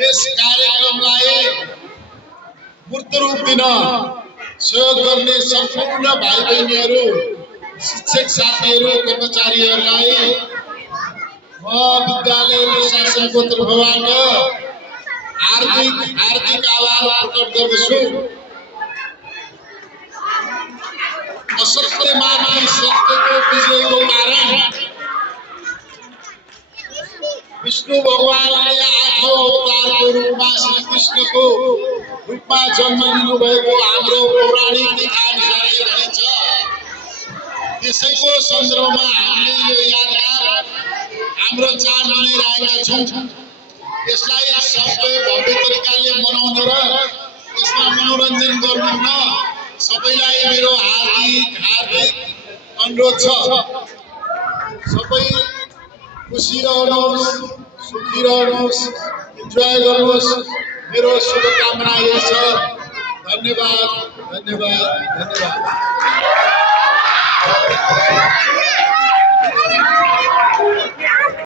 यस कार्यक्रमलाई मूर्त रूप दिन सहयोग गर्ने सम्पूर्ण भाइ बहिनीहरू, शिक्षक साथीहरू, कर्मचारीहरूलाई म विद्यालय प्रशासनको तर्फबाट हार्दिक आभार प्रकट गर्दछु। असत्यमाथि सत्यको विजयको कारण विष्णु भगवानले आठौं अवतारको रूपमा श्री कृष्णको रूपमा जन्म लिनुभएको हाम्रो पौराणिक कथाअनुसारले भनिन्छ। त्यसैको सन्दर्भमा हामीले यो यादगार हाम्रो चाड मनाइरहेका छौँ। यसलाई सबै भव्य तरिकाले मनाउन र यसमा मनोरञ्जन गर्नुहुन सबैलाई मेरो हार्दिक अनुरोध छ। सबै खुसी रहनुहोस्, सुखी रहनुहोस्, इन्जोय गर्नुहोस्। मेरो शुभकामना यही छ। धन्यवाद, धन्यवाद, धन्यवाद।